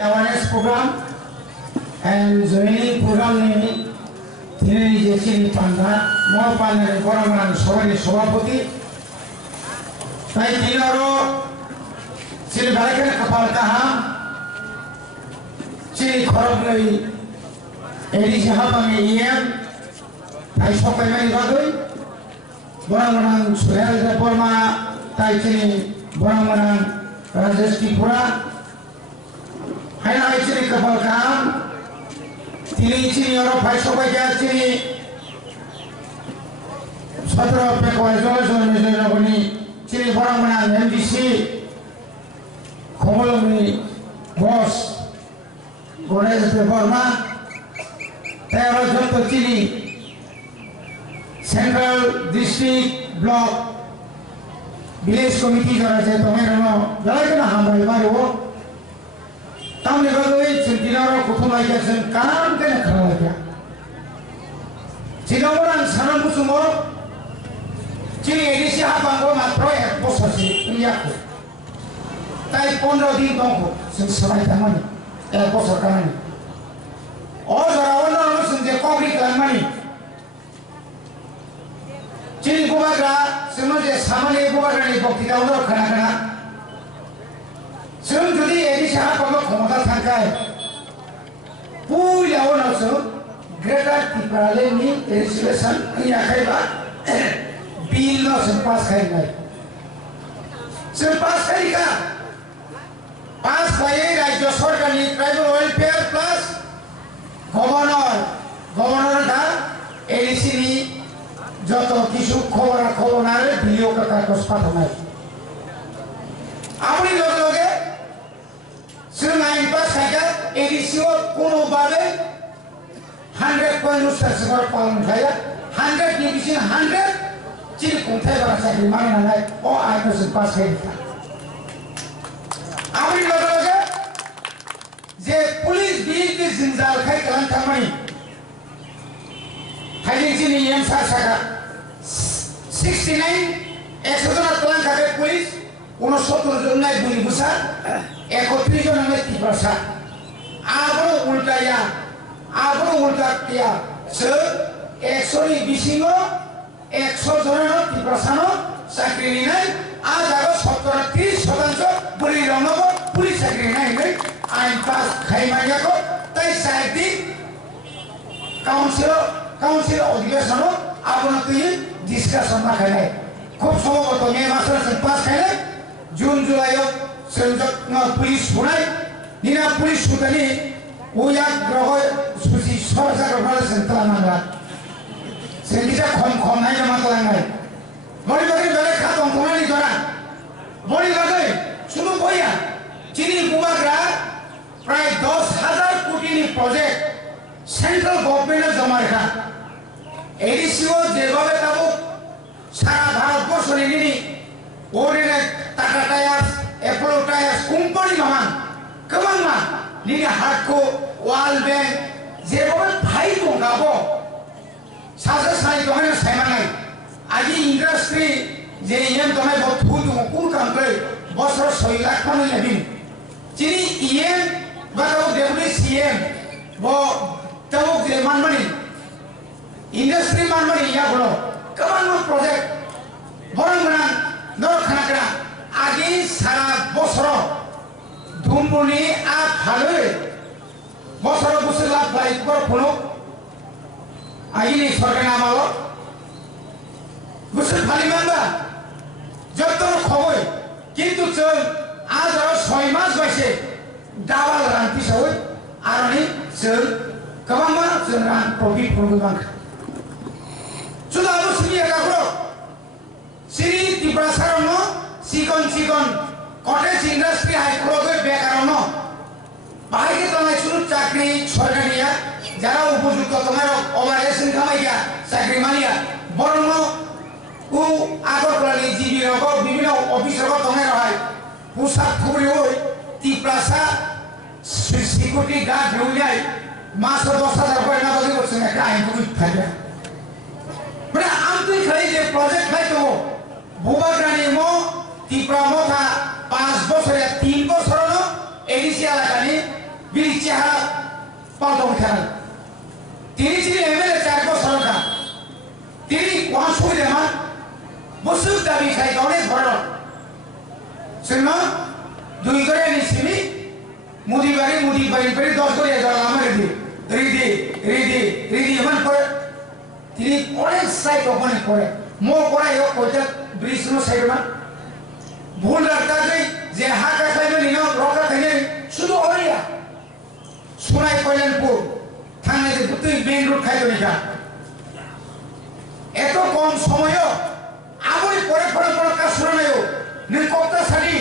awareness program and joining program ni tini jesi panda mau panda ni orang orang soal putih tapi tini orang sini balik ke kapal kaham sini korup lagi edisi apa ni iam tapi sopai mana bagui orang orang soal reforma tapi sini orang orang Rajesh Pura hai hai chini kapal kam tini chini oro phai sobai ja chini 17 pe ko jolo mejo boni chini borang mana MDC khomoloni boss Ganesh Devarma tero joto chini Central District Block Village Committee jara je tomero jara kana hambai maro Tam ne bagoi cintinaro kuthumai jasen kam kena khala kya Cinamoran sanan kusumo Cini edisi hapango matro ek bosasi iyaku Tai 15 din dongko sampai tamani ek bosar kanani O jara wana sunje kogri kanani Cini kubagra semoje samane kubagra ni bokti daudo kana Sebelum jadi edisi apa komoda tangkai, punya orang tu, Greta Tiprale ni legislation ni akai ba, bill no sempas kai nai, sempas kai ka, pas kai Rajya Sarkar ni tribal welfare plus governor dah edisi ni joto kisu khobor nare video ka kagus patanai, amri joto ke Selain pas saja edisi kuno balik 100 poin ustaz sebar paling saya 100 divisi 100 ciri kuntai bahasa di mana naik oh aku sempat saya Amri logo je polis bill ke zinjal khai kalan kamai hari ini yang saya 69 eksodan kalan kabe polis 69 জন নাই বলি বুঝা 31 জন আমি তিপ্রাসা আবো উল্টা কিয়া সে 100 নি বিসিং 100 জনের তিপ্রাসানো চাকরি নাই আজ আগো 70-30% বলি রনব পুলিশ চাকরি নাই নাই আইন পাস খাই মাইয়াকো তাই সাইদি কাউন্সিল অধিবেশন আবনতি ডিসকাশন না খাই খুব সম্ভবত মে মাসের পাস খাই Jun Julai senjak polis punai, nina polis sutani, uyak groho susi sorsa groho sentral mangga. Senjata kom nai nama telangai. Mori balik katong kumani jora. Mori balik sunu boya. Cini bubagra pray 10,000 koti ni project central government jama rekha. EDCO jebabe tabu sara bharatbor ini orine Tata Tyres, Apollo Tyres, company mahan, kaman mah, ni Harco, World Bank, jebabe bhai tongkabo, sasa sai tomai sai manai, aji industry, je yang tomai bot hudu mukul kampai, bosor 6 lakh panu lebih, cini baru WCM, bo tahu je manmani, industry manmani ya bro, kaman mah project, borang borang, nor kena Agi sara bosro dumbuni a bhalo bosro busla baik kor phuno agi ni sarkar namalo busl khali mamba joto khoboi kintu chol aaj aro 6 mas baise dawal ranti soi aroni chol kamama chol ran profit program sudah harus dia kakro sini di prasarono Sikon cottage industry hai program bekarono bahai ke tomai sunu chakri sarkariya jara upojukto tomaro operation kamaiya chakri mania borono u agor plani jibi rogo bibino office rogo tomai rohai pusak khubri hoi tiprasa security guard rujai maso 10,000 koi na bagi korchen ekta ain koi thakbe মানে আমতুই খাই যে project খাই তো বুবাগ্রানি মো Tipra motha 5 bosor ya 3 bosor no edisi alakani Paltan খেলেন তিনি যিনি MLA 4 বছর কা তিনি ওয়ান সুবিধা মা বসুক দাবি খাই অনেক বড় শুনো 2 করে নিছিনি মুদি বাড়ি 10 করে যারা আমার রিদি এমন করে তিনি অনেক সাইড ওপেন করে মো করাই হোক কইটা ব্রিজ নো সাইড না ভুল রাখতা যে হাকা খাইবে নিও রকা খাইবে শুধু অরিয়া সোনাই কল্যাণপুর থানাতে তুই মেইন রোড খাইতো নিকা এত কম সময়ও আমরি পরে কাজ শুরু নাইও নি কপ্তা সারি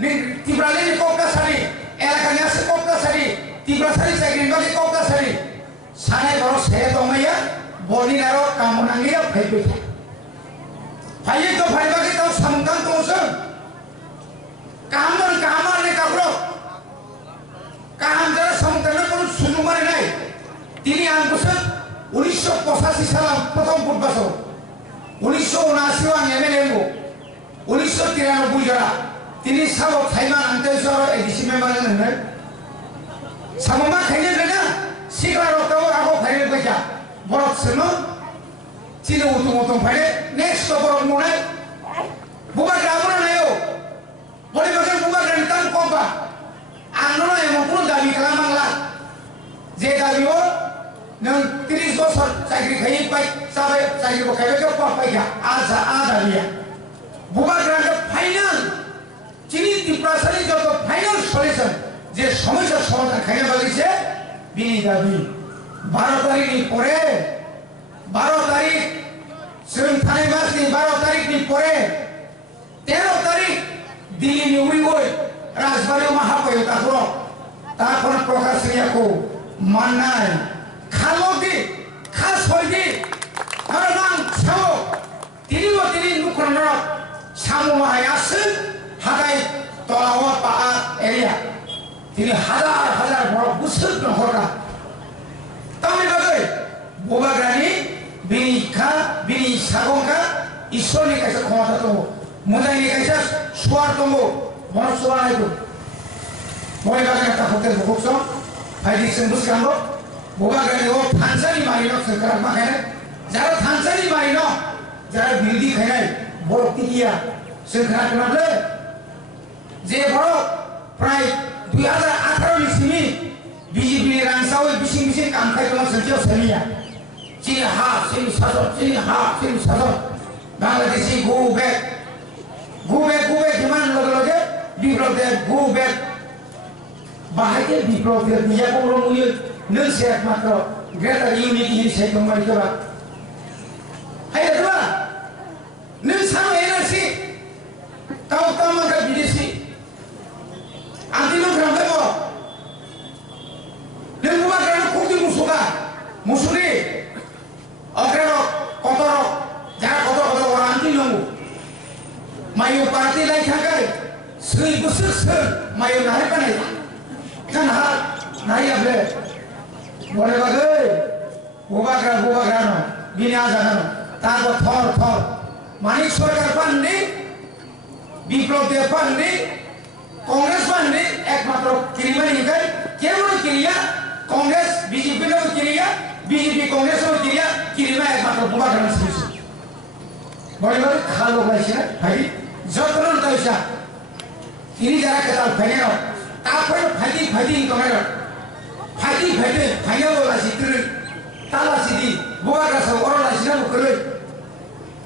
নি তিব্রালি নি কপ্তা সারি এলাকা নিয়ে আসে কপ্তা সারি তিব্রা সারি চাকরি বাকি কপ্তা সারি সানাই বড় সে দমাইয়া বডি নারো কামনাঙ্গিয়া ফাইবে ফাইয়ে তো ফাইবাকে তাও সামকান তো ওসব কামার নে কাপড় কাম যারা সামকানের কোনো সুযোগ মানে নাই তিনি আনবছর 1985 সালে প্রথম ভোট বছর 1979 আং এমএলএ 1993 যারা তিনি সব থাইমান আন্তর্জাতিক এডিসি মেম্বার হলেন সামমা খাইনে না সিগরা রতাও আগো ফাইনে কইয়া বড় ছিল চিনে উতুম ফাইনে নেক্সট বড় মনে বুবা গ্রামনা নাইও বড় বাজার বুবা গ্রাম তান কবা আন্দোলন এমন কোন দাবি খালামাংলা যে দাবিও নং 30 বছর চাকরি খাই পাই সাবে চাকরি খাইবে কেউ পাইয়া দাবিয়া বুবা গ্রামে ফাইনাল চিনি ত্রিপুরাশালী যত ফাইনাল সলিউশন যে সমস্যার সমাধান খাইয়ে বলেছে বিনি দাবি 12 তারিখ পরে 12 তারিখ সেদিন থানায় মাস 12 তারিখ পরে 13 তারিখ দিল্লি নি উড়ি গই রাজবাড়ি মহাপয় তারপর প্রকাশ রিয়াকো মান্নাই খালদি খাস হইদি আর নাম ছাও তিনি নুকরন সামু মাহাই আসেন হাগাই তলাওয়া পা এরিয়া তিনি হাজার বড় বুসুত নহরা তামি বাগে বোবাগ্রানি বিনি সাগঙ্কা ঈশ্বরনি কাছে ক্ষমতা তো মোদাইনি কাছে সোয়ার তঙ্গ মন সোয়া নাইতো মই বাগে একটা হতে ভুকছ ফাইদি সেন্দুস কামো বোবাগ্রানি ও থানসানি মারিনো সরকার মাখানে যারা থানসানি মারিনো যারা বিরোধী খাইনাই বড় টিকিয়া সরকার নাবলে যে বড় প্রায় 2018 नि सिमी बीजेपी रांसाव बिसिं काम खायदों सन्थियाव सलिया चिनि हा चिनि सासर बांग्लादेशी गो बैक हिमान लगे बिप्लब दे गो बैक बाहायके बिप्लब दे बिया को मुनि नों से मात्र ग्रेटर यूनिटी इन से दंबाय तोरा हाय दबा नों सानो एनआरसी ताव मांगा बिदेशी Antinom kerana apa? Lembut kerana kuki musuri, kerana kotor, jangan kotor orang antinom. Mayu parti lain khagai, seri besar, mayu naik kan ni, kan hal naik apa? Boleh bagai, buka kerana, bini aja kan, tak thor, manik sorgar pan ni, biplop dia pan ni. Congress ने एकमात्र criminal निकल केवल क्रिया Congress BJP ने क्रिया BJP Congress ने क्रिया criminal एकमात्र बुबा ग्राम समिति बड़े खालो गाइसे भाई जतन तैसा ini jara ketal fenero tapoi fighting कमेरो फाइटिंग बोला सित्र ताला सिदी बुबा ग्राम सब और लासिना बुकले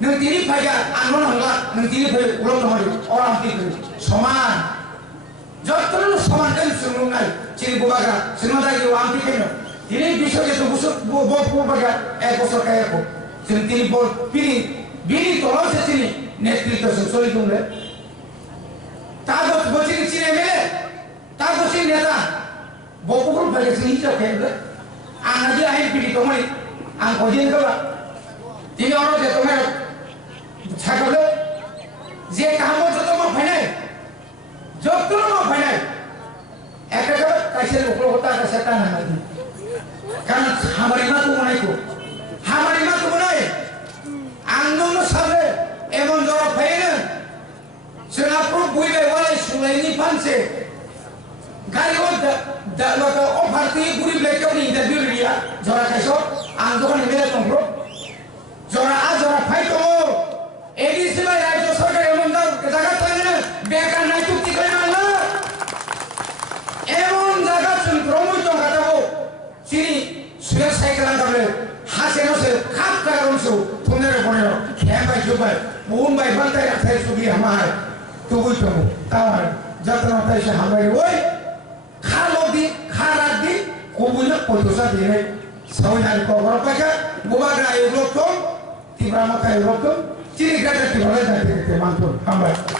नों तिनी फाइया आंदोलन हंगा नों तिनी फाइ उलम नहरि और आमति समान যতগুলো সমানকারী সংগ্রাম নাই চিনি বুবাগা সিনেমাটা কি আমটি কেন তিনি বিষয়ে তো বুবাগা এক বছর কায়ক তিনি বিনি তলাও সে চিনি নেতৃত্ব চলি তোমরা তার বচিনি চিনে মেলে তার বচিনি নেতা বপুকুর ফেলে চিনি হিসাব খেয়ে আনাজি আইন পিটি তোমায় আং কদিন করা তিনি অন্য যে তোমার ছাগলে যে কাম যত মা ফাইনাই যতগুলো মা ফাইনাই একটা কাছে উপলব্ধতা আছে সেটা না নাকি কারণ हमारी माँ तो बनाई को हमारी माँ तो बनाई आंदोलन साले एवं जरा फाइनल सेनापुर बुई में वाले सुलेनी पांचे गाड़ी को लोग ऑफर थी पूरी ब्लैक क्यों नहीं इंटरव्यू लिया जोरा कैसो आंदोलन में मेरे तुमको जोरा आज जोरा फाइट हो एडीसी में राज्य सरकार एमंदा जगह तंगने बेकार नहीं तुम तिकले मारना एमन जगह तुम प्रमोट तो करते हो सीनी सुयर साइकिल अंदर हासे नो से खाप कर उनसे तुमने रे बोले क्या भाई जो भाई मून भाई बनता है थे सुबह हमारे तो वही तो तावर जब तक ऐसे हमारे वही खा लो दी खा रात दी कोबुल पोतोसा दी है सौनारी को बड़ा पैसा बुबागरा एक लोग तो तिब्रामा का एक लोग तो चीनी का तो तिब्रामा जाते थे मानतो हमारे